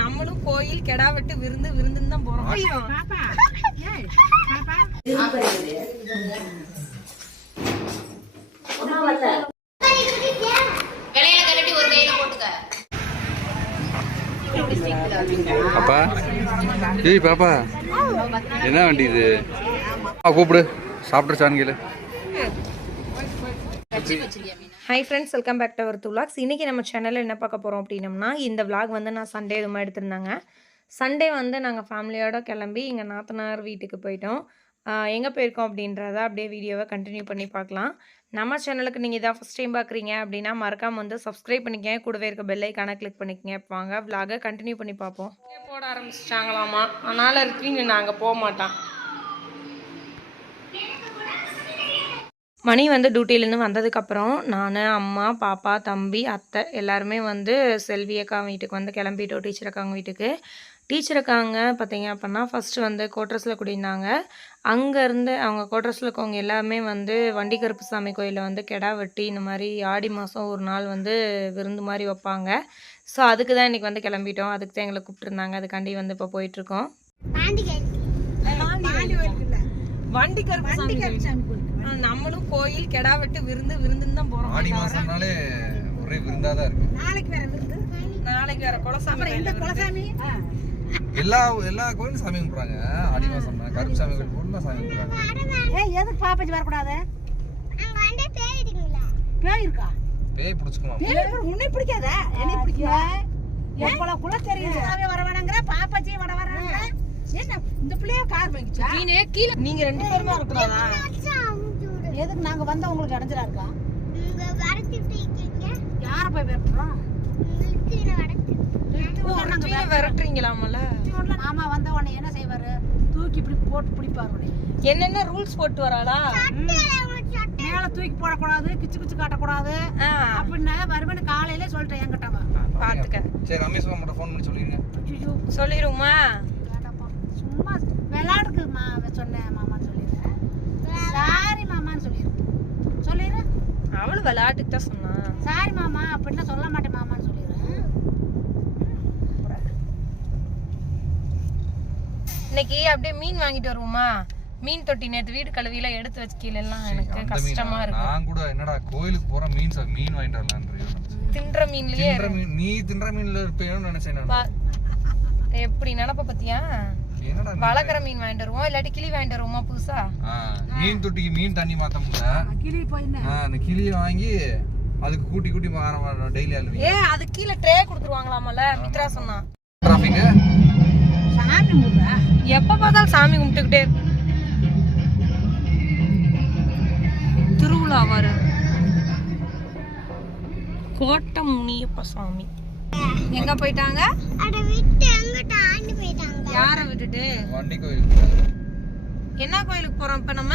நம்மளும் கோயில் கெடா வெட்டு விருந்து விருந்துன்னு தான் போறோம். அப்பா ஏய் பாப்பா. என்ன வண்டி இது? கூப்பிடு. சாப்பிட்ருச்சான்னு கேளு. Hi friends welcome back to our two vlogs. இன்றைக்கி நம்ம சேனலில் என்ன பார்க்க போகிறோம் அப்படின்னம்னா இந்த vlog வந்து நான் சண்டே இது மாதிரி எடுத்திருந்தாங்க. சண்டே வந்து நாங்கள் ஃபேமிலியோட கிளம்பி எங்கள் நாத்தனார் வீட்டுக்கு போயிட்டோம். எங்கே போயிருக்கோம் அப்படின்றத அப்படியே வீடியோவை கண்டினியூ பண்ணி பார்க்கலாம். நம்ம சேனலுக்கு நீங்கள் இதான் ஃபஸ்ட் டைம் பார்க்குறீங்க அப்படின்னா மறக்காம வந்து சப்ஸ்கிரைப் பண்ணிக்கங்க. கூடவே இருக்க பெல் ஐக்கானை கிளிக் பண்ணிக்கங்க. வாங்க vlog-அ கண்டினியூ பண்ணி பார்ப்போம். போட ஆரம்பிச்சிட்டாங்களாமா? அதனால் இருக்கீங்க நாங்கள் போக மாட்டோம். மணி வந்து டியூட்டிலேருந்து வந்ததுக்கப்புறம் நான் அம்மா பாப்பா தம்பி அத்தை எல்லாருமே வந்து செல்வி அக்கா வீட்டுக்கு வந்து கிளம்பிட்டோம். டீச்சர் அக்காங்க வீட்டுக்கு. டீச்சர் அக்காங்க பார்த்தீங்க அப்படின்னா ஃபஸ்ட்டு வந்து கோட்ரஸில் குடியிருந்தாங்க. அங்கேருந்து அவங்க கோட்ரஸில் இருக்கவங்க எல்லாமே வந்து வண்டி கருப்புசாமி கோயிலில் வந்து கெடா வெட்டி இந்த மாதிரி ஆடி மாதம் ஒரு நாள் வந்து விருந்து மாதிரி வைப்பாங்க. ஸோ அதுக்கு தான் இன்றைக்கி வந்து கிளம்பிட்டோம். அதுக்கு தான் எங்களை கூப்பிட்டுருந்தாங்க. அதுக்காண்டி வந்து இப்போ போயிட்டுருக்கோம் வண்டி கருப்புசாமி நம்மளும் கோயில் கெடா வெட்டு விருந்து விருந்துன்னு தான் போறோம். ஆடி மாசம்னாலே ஒரே விருந்தா தான் இருக்கு. நாளைக்கு வேற விருந்து? நாளைக்கு வேற குலசாமி இந்த குலசாமி? எல்லா எல்லா கோயிலும் சாமி கும்பிடுறாங்க. ஆடி மாசம் கருப்பு சாமி கோயில் ஃபுல்லா சாமி கும்பிடுறாங்க. ஏய் எதுக்கு பாப்பாச்சி வரக்கூடாது? பேய் இருக்கா? பேய் பிடிச்சிக்குமா? பேய் உன்னை பிடிக்காத? என்னை பிடிக்கல? எவ்வளவு குல தெரியுது. சாமி வர வேணாங்கிற பாப்பாச்சி வர வராங்கிற. என்ன இந்த பிள்ளைய கார் வாங்கிச்சா? நீனே கீழே நீங்க ரெண்டு பேருமே இருக்கக்கூடாதா? எதுக்கு நாங்க வந்தா உங்களுக்கு அடைஞ்சலா இருக்கா? யார போய் வெட்டுறோம் கீழே விரட்டுறீங்களாமல? மாமா வந்த உடனே என்ன செய்வாரு? தூக்கி இப்படி போட்டு பிடிப்பாரு என்னென்ன ரூல்ஸ் போட்டு வராளா? மேல தூக்கி போடக்கூடாது கிச்சு கிச்சு காட்டக்கூடாது. ஆ, அப்படின்னு வருவேன்னு காலையில சொல்லிட்டேன் என்கிட்ட. பாத்துக்க. சரி ரமேஷ் மாமாட்ட ஃபோன் பண்ணி சொல்லிருங்க ஐயோ, சொல்லிருமா. சும்மா விளையாடுக்கு மா சொன்னேன் சொல்லிடுறேன் சாரி மாமான்னு சொல்லிடு சொல்லிடு அவளும் விளையாட்டுக்கு தான் சொன்னா. சாரி மாமா அப்படின்னா சொல்ல மாட்டேன் மாமான்னு சொல்லிடுறேன் இன்னைக்கு அப்படியே மீன் வாங்கிட்டு வருவோமா? மீன் தொட்டி நேத்து வீடு கழுவில எடுத்து வச்சுக்கல எல்லாம் எனக்கு? கஷ்டமா இருக்கு. நான் கூட என்னடா கோயிலுக்கு போற மீன் சா- மீன் வாங்கிட்டு வரலான்னு தின்ற மீன்லயே நீ தின்ற மீன்ல இருப்பேன்னு நினைச்சேன் எப்படி நினப்ப பத்தியா? வளர்க்குற மீன் வாங்கிட்டு வருவோம் இல்லாட்டி கிளி வாங்கிட்டு வருவோமா புதுசா? மீன் தொட்டிக்கு மீன் தண்ணி மாத்த முடியல. கிளி அந்த கிளியை வாங்கி அதுக்கு கூட்டி கூட்டி வாரம் டெய்லி அழுவி ஏ அது கீழே ட்ரே கொடுத்துருவாங்களாமல மித்ரா சொன்னா. டிராஃபிக் சாமி எப்ப பார்த்தாலும் சாமி கும்பிட்டுக்கிட்டே. திருவிழா வரு. கோட்டை முனியப்ப சாமி. எங்க போயிட்டாங்க? யார விட்டுட்டு? வண்டி கோயிலுக்கு என்ன கோயிலுக்கு போறோம் இப்ப நம்ம?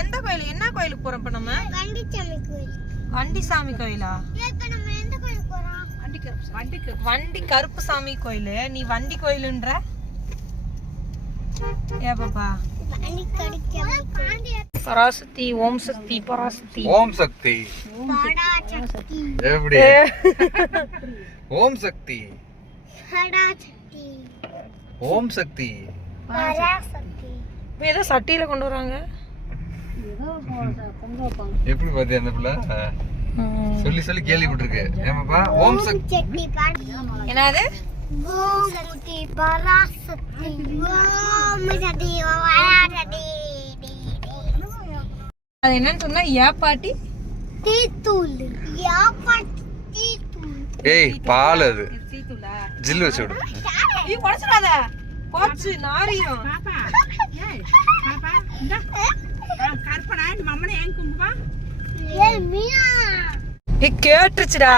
எந்த கோயில்? என்ன கோயிலுக்கு போறோம் இப்ப நம்ம? வண்டி சாமி கோயிலா? வண்டிக்கு வண்டிக்கு வண்டி கருப்பு சாமி கோயில். நீ வண்டி கோயிலுன்ற? ஏ பாப்பா. பராசக்தி ஓம் சக்தி பராசக்தி. ஓம் சக்தி. எப்படி? ஓம் சக்தி. ஓம் சக்தி. ஏதோ சட்டியில கொண்டு வராங்க. எப்படி பாத்தியா அந்த பிள்ளை? சொல்லி சொல்லி கேள்விப்பட்டிருக்கு. ஏமாப்பா ஓம் சக்தி என்னது? அது என்னன்னு சொன்னா ஏ பாட்டி? ஏய் பால் அது. ஜில்லு வச்சு விடு. நீ குறைச்சிடாத போச்சு நாரியும். பாப்பா ஏய் பாப்பா இந்த. கற்பனா மம்மனை ஏன் கும்புவா? ஏ கேட்டுச்சுடா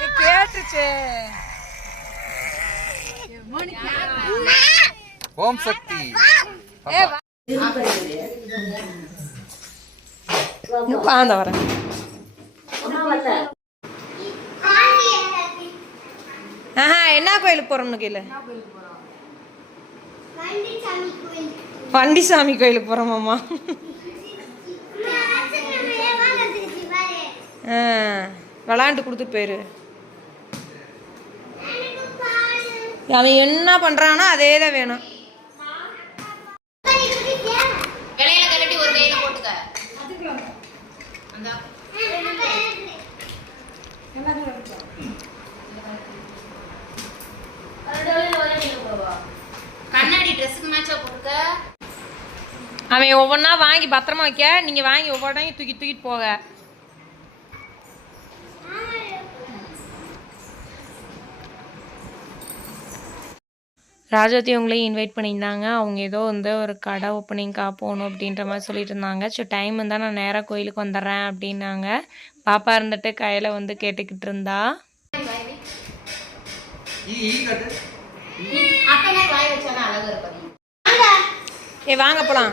ஏ கேட்டுச்சு ஓம் சக்தி. ஏ ஆந்த வரேன். ஆஹா என்ன கோயிலுக்கு போறோம்னு கேளு. வண்டிசாமி கோயிலுக்கு போறோமாம்மா ஆ, விளாண்டு கொடுத்துட்டு போயிரு. அவன் என்ன பண்ணுறானோ அதே தான் வேணும் விலையில கரண்டி ஒரு கையில போட்டுக்க அந்தா. கண்ணாடி ட்ரெஸ்ஸுக்கு மேட்சா போட்டுக்க. அவன் ஒவ்வொன்றா வாங்கி பத்திரமா வைக்க. நீங்கள் வாங்கி ஒவ்வொன்றையும் தூக்கி தூக்கிட்டு போக ராஜாத்தி உங்களையும் இன்வைட் பண்ணியிருந்தாங்க. அவங்க ஏதோ வந்து ஒரு கடை ஓப்பனிங்காக போகணும் அப்படின்ற மாதிரி சொல்லிட்டு இருந்தாங்க. ஸோ டைம் இருந்தால் நான் நேராக கோயிலுக்கு வந்துடுறேன் அப்படின்னாங்க. பாப்பா இருந்துட்டு கையில் வந்து கேட்டுக்கிட்டு இருந்தா. ஏ வாங்க. போகலாம்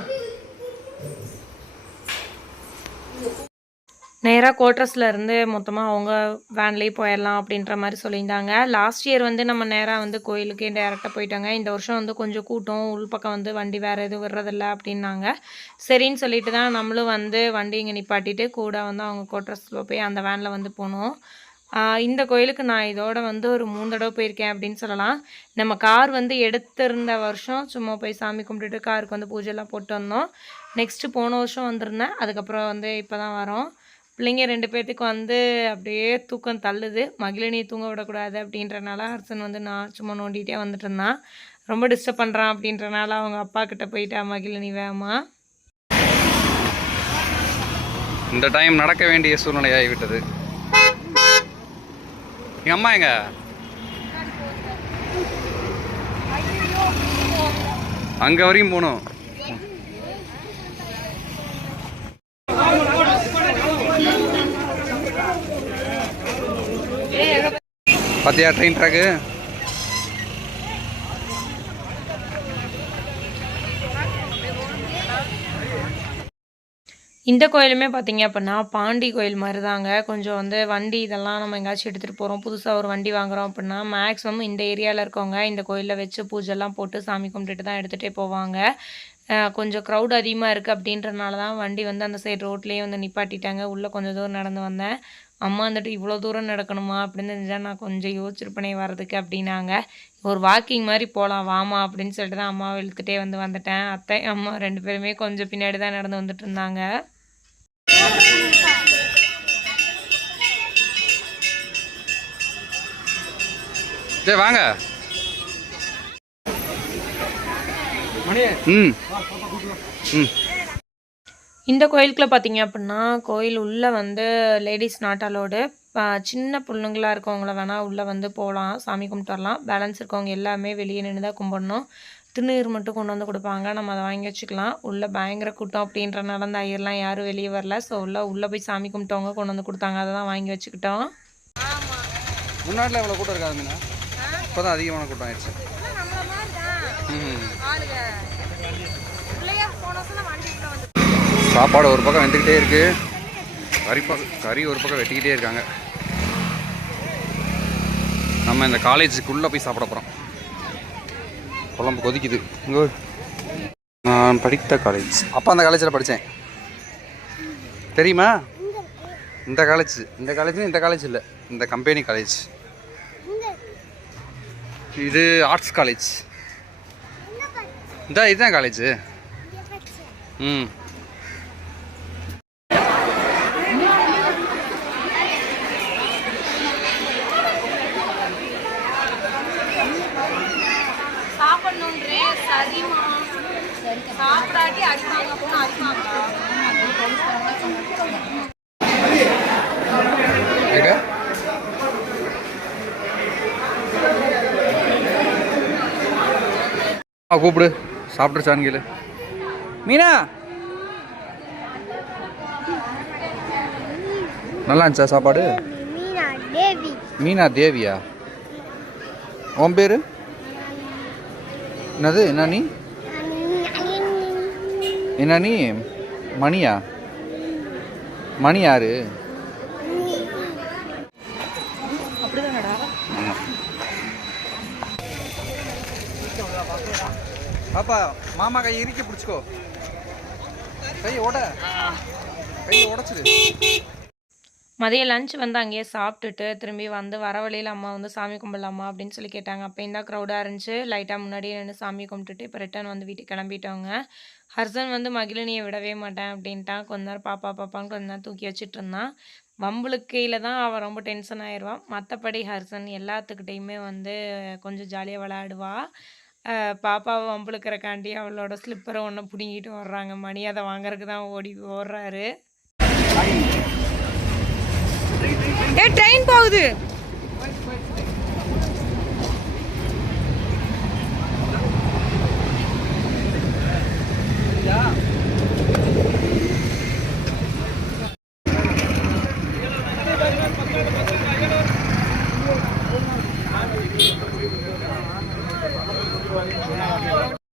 நேராக கோட்ரஸில் இருந்து மொத்தமாக அவங்க வேன்லேயே போயிடலாம் அப்படின்ற மாதிரி சொல்லியிருந்தாங்க. லாஸ்ட் இயர் வந்து நம்ம நேராக வந்து கோயிலுக்கே டேரெக்டாக போயிட்டாங்க. இந்த வருஷம் வந்து கொஞ்சம் கூட்டம் உள்பக்கம் வந்து வண்டி வேறு எதுவும் விடுறதில்ல அப்படின்னாங்க. சரின்னு சொல்லிட்டு தான் நம்மளும் வந்து வண்டி இங்கே நிப்பாட்டிட்டு கூட வந்து அவங்க கோட்ரஸில் போய் அந்த வேனில் வந்து போனோம். இந்த கோயிலுக்கு நான் இதோட வந்து ஒரு மூணு தடவை போயிருக்கேன் அப்படின்னு சொல்லலாம். நம்ம கார் வந்து எடுத்திருந்த வருஷம் சும்மா போய் சாமி கும்பிட்டுட்டு காருக்கு வந்து பூஜைலாம் போட்டு வந்தோம். நெக்ஸ்ட்டு போன வருஷம் வந்திருந்தேன். அதுக்கப்புறம் வந்து இப்போ தான் வரோம். பிள்ளைங்க ரெண்டு பேர்த்துக்கு வந்து அப்படியே தூக்கம் தள்ளுது. மகிழினி தூங்க விடக்கூடாது அப்படின்றனால ஹர்சன் வந்து நான் சும்மா நோண்டிகிட்டே வந்துட்டு இருந்தான். ரொம்ப டிஸ்டர்ப் பண்ணுறான் அப்படின்றனால அவங்க அப்பா கிட்ட போயிட்டா மகிழினி வேமா இந்த டைம் நடக்க வேண்டிய சூழ்நிலையாகிவிட்டது. எங்கள் அம்மா எங்க? அங்கே வரையும் போகணும். பார்த்தியா ட்ரெயின் ட்ராக்கு இந்த கோயிலுமே பார்த்தீங்க அப்படின்னா பாண்டி கோயில் மாதிரி தாங்க கொஞ்சம் வந்து வண்டி இதெல்லாம் நம்ம எங்கேயாச்சும் எடுத்துகிட்டு போகிறோம் புதுசாக ஒரு வண்டி வாங்குறோம் அப்படின்னா மேக்ஸிமம் இந்த ஏரியாவில் இருக்கவங்க இந்த கோயிலில் வச்சு பூஜைலாம் போட்டு சாமி கும்பிட்டுட்டு தான் எடுத்துகிட்டே போவாங்க. கொஞ்சம் க்ரௌட் அதிகமாக இருக்குது அப்படின்றனால தான் வண்டி வந்து அந்த சைடு ரோட்லேயே வந்து நிப்பாட்டிட்டாங்க. உள்ளே கொஞ்சம் தூரம் நடந்து வந்தேன். அம்மா வந்துட்டு இவ்வளோ தூரம் நடக்கணுமா அப்படின்னு தெரிஞ்சால் நான் கொஞ்சம் யோசிச்சிருப்பேனே வர்றதுக்கு அப்படின்னாங்க. ஒரு வாக்கிங் மாதிரி போகலாம் வாமா அப்படின்னு சொல்லிட்டு தான் அம்மாவை இழுத்துட்டே வந்து வந்துட்டேன். அத்தை அம்மா ரெண்டு பேருமே கொஞ்சம் பின்னாடி தான் நடந்து வந்துட்டு இருந்தாங்க. சரி வாங்க. ம். ம். இந்த கோயிலுக்குள்ள பார்த்தீங்க அப்படின்னா கோயில் உள்ளே வந்து லேடிஸ் நாட் அலோடு சின்ன பொண்ணுங்களாக இருக்கவங்கள வேணால் உள்ளே வந்து போகலாம் சாமி கும்பிட்டு வரலாம். பேலன்ஸ் இருக்கவங்க எல்லாமே வெளியே நின்று தான் கும்பிடணும். திருநீர் மட்டும் கொண்டு வந்து கொடுப்பாங்க. நம்ம அதை வாங்கி வச்சுக்கலாம். உள்ளே பயங்கர கூட்டம் அப்படின்றனால அந்த ஐயர்லாம் யாரும் வெளியே வரல. ஸோ உள்ளே உள்ளே போய் சாமி கும்பிட்டவங்க கொண்டு வந்து கொடுத்தாங்க. அதை தான் வாங்கி வச்சுக்கிட்டோம். முன்னாடியில் எவ்வளோ கூட்டம் இருக்காது மீனா இப்போ தான் அதிகமான கூட்டம் ஆயிடுச்சு. சாப்பாடு ஒரு பக்கம் வெந்துக்கிட்டே இருக்கு. கறி பக்கம் கறி ஒரு பக்கம் வெட்டிக்கிட்டே இருக்காங்க. நம்ம இந்த காலேஜுக்குள்ளே போய் சாப்பிட போகிறோம் குழம்பு கொதிக்குது. இங்கே. நான் படித்த காலேஜ் அப்போ அந்த காலேஜில் படித்தேன். தெரியுமா? இந்த காலேஜ் இந்த காலேஜ் இந்த காலேஜ் இல்லை. இந்த கம்பெனி காலேஜ் இது ஆர்ட்ஸ் காலேஜ் இந்த இதுதான் காலேஜு ம். சரிமா சாப்பிடாட்டி அடிப்பாங்க போன அடிப்பாங்க கூப்பிடு. சாப்பிட்டுருச்சான்னு கேளு மீனா? நல்லா இருந்துச்சா சாப்பாடு? மீனா தேவி. மீனா தேவியா? உன் பேரு? என்னது? என்ன நீ? என்ன நீ? மணியா? மணி யாரு? பாப்பா மாமா கை இறுக்கி பிடிச்சிக்கோ. கை உட கை உடைச்சிடு மதியம் லஞ்ச் வந்து அங்கேயே சாப்பிட்டுட்டு திரும்பி வந்து வர வழியில் அம்மா வந்து சாமி கும்பிடலாமா அப்படின்னு சொல்லி கேட்டாங்க. அப்போ தான் க்ரௌடாக இருந்துச்சு. லைட்டாக முன்னாடியே நின்று சாமி கும்பிட்டுட்டு இப்போ ரிட்டர்ன் வந்து வீட்டுக்கு கிளம்பிட்டோங்க ஹர்சன் வந்து மகிழினியை விடவே மாட்டேன் அப்படின்ட்டான். கொஞ்ச நேரம் பாப்பா பாப்பான்னு கொஞ்ச நேரம் தூக்கி வச்சுட்டு இருந்தான். வம்புளுக்கையில் தான் அவள் ரொம்ப டென்ஷன் ஆயிடுவான் மற்றபடி ஹர்சன் எல்லாத்துக்கிட்டேயுமே வந்து கொஞ்சம் ஜாலியாக விளையாடுவா. பாப்பாவை வம்புழுக்கிறக்காண்டி அவளோட ஸ்லிப்பரை ஒன்று பிடுங்கிட்டு வர்றாங்க மணி அதை வாங்குறதுக்கு தான் ஓடி ஓடுறாரு. ஏ ட்ரெயின் போகுது.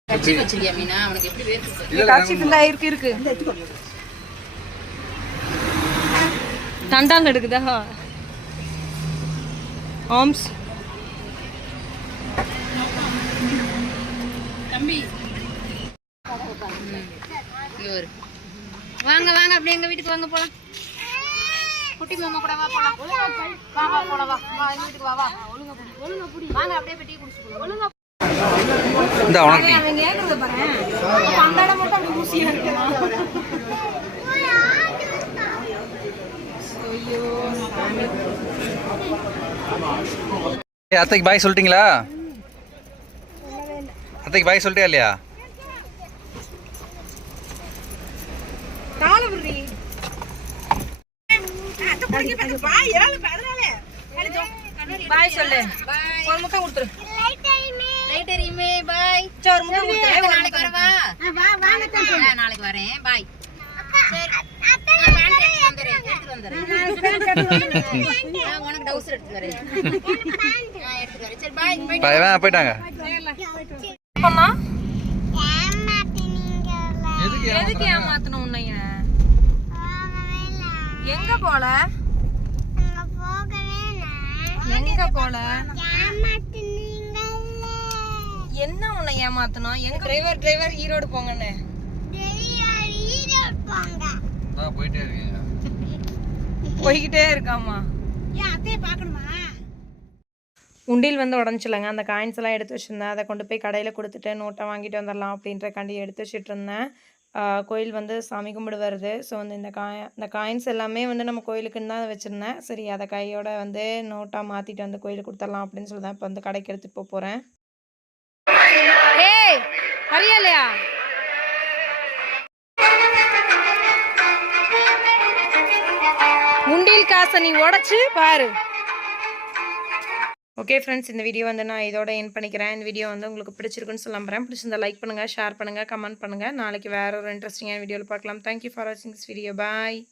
கட்சி வச்சிருக்கியா மீனா? அவனுக்கு எப்படி வேர்த்து காட்சி ஃபுல்லாக இருக்கு இருக்கு. தண்டான் எடுக்குதா? ஆம்ஸ். தம்பி. இங்க வரு. வாங்க வாங்க அப்படியே எங்க வீட்டுக்கு வாங்க போலாம். குட்டி மாமா கூட வா போலாம். வா வா போலாம் வா. வா எங்க வீட்டுக்கு வா வா. ஒழுங்கா புடி ஒழுங்கா புடி வாங்க அப்படியே போய் டீ குடிச்சு ஒழுங்கா இந்த உனக்கு அவன் கேட்குறது பாரு. இடம் மட்டும் அப்படி ஊசியா இருக்கலாம் அத்தைக்கு பாய் சொல்லிட்டீங்களா? அத்தைக்கு பாய் சொல்லிட்டியா இல்லையா? பாய் சொல்லு. ஒரு முத்தம் கொடுத்துரு. லைட் எரியுமே. பாய் சரி, ஒரு முத்தம் கொடுத்துரு. நாளைக்கு வரவா? நாளைக்கு வரேன். பாய் சரி. போயிட்டாங்க எதுக்கு எதுக்கு ஏமாத்தணும்? உன்னைய எங்க போல எங்க போல என்ன உன்னை ஏமாத்தணும் எங்க டிரைவர் டிரைவர் ஈரோடு போங்கன்னு போயிட்டே இருக்கீங்க. போய்கிட்டே இருக்காமா ஏன் அத்தையை பார்க்கணுமா உண்டியல் வந்து உடஞ்சிலங்க அந்த காயின்ஸ் எல்லாம் எடுத்து வச்சுருந்தேன். அதை கொண்டு போய் கடையில் கொடுத்துட்டு நோட்டை வாங்கிட்டு வந்துடலாம் அப்படின்றக்காண்டி எடுத்து வச்சுட்டு இருந்தேன். கோயில் வந்து சாமி கும்பிடு வருது ஸோ வந்து இந்த காய இந்த காயின்ஸ் எல்லாமே வந்து நம்ம கோயிலுக்குன்னு தான் வச்சுருந்தேன். சரி அதை கையோட வந்து நோட்டாக மாற்றிட்டு வந்து கோயிலுக்கு கொடுத்துடலாம் அப்படின்னு சொல்லி தான் இப்போ வந்து கடைக்கு எடுத்துகிட்டு போக போகிறேன் ஏய் இல்லையா உண்டியல் காசை நீ உடச்சு பாரு. ஓகே ஃப்ரெண்ட்ஸ் இந்த வீடியோ வந்து நான் இதோட என் பண்ணிக்கிறேன். இந்த வீடியோ வந்து உங்களுக்கு பிடிச்சிருக்குன்னு சொல்ல போகிறேன் பிடிச்சிருந்தா லைக் பண்ணுங்கள் ஷேர் பண்ணுங்கள் கமெண்ட் பண்ணுங்கள் நாளைக்கு வேற ஒரு இன்ட்ரெஸ்டிங்கான வீடியோவில் பார்க்கலாம். தேங்க்யூ ஃபார் வாட்சிங் திஸ் வீடியோ பாய்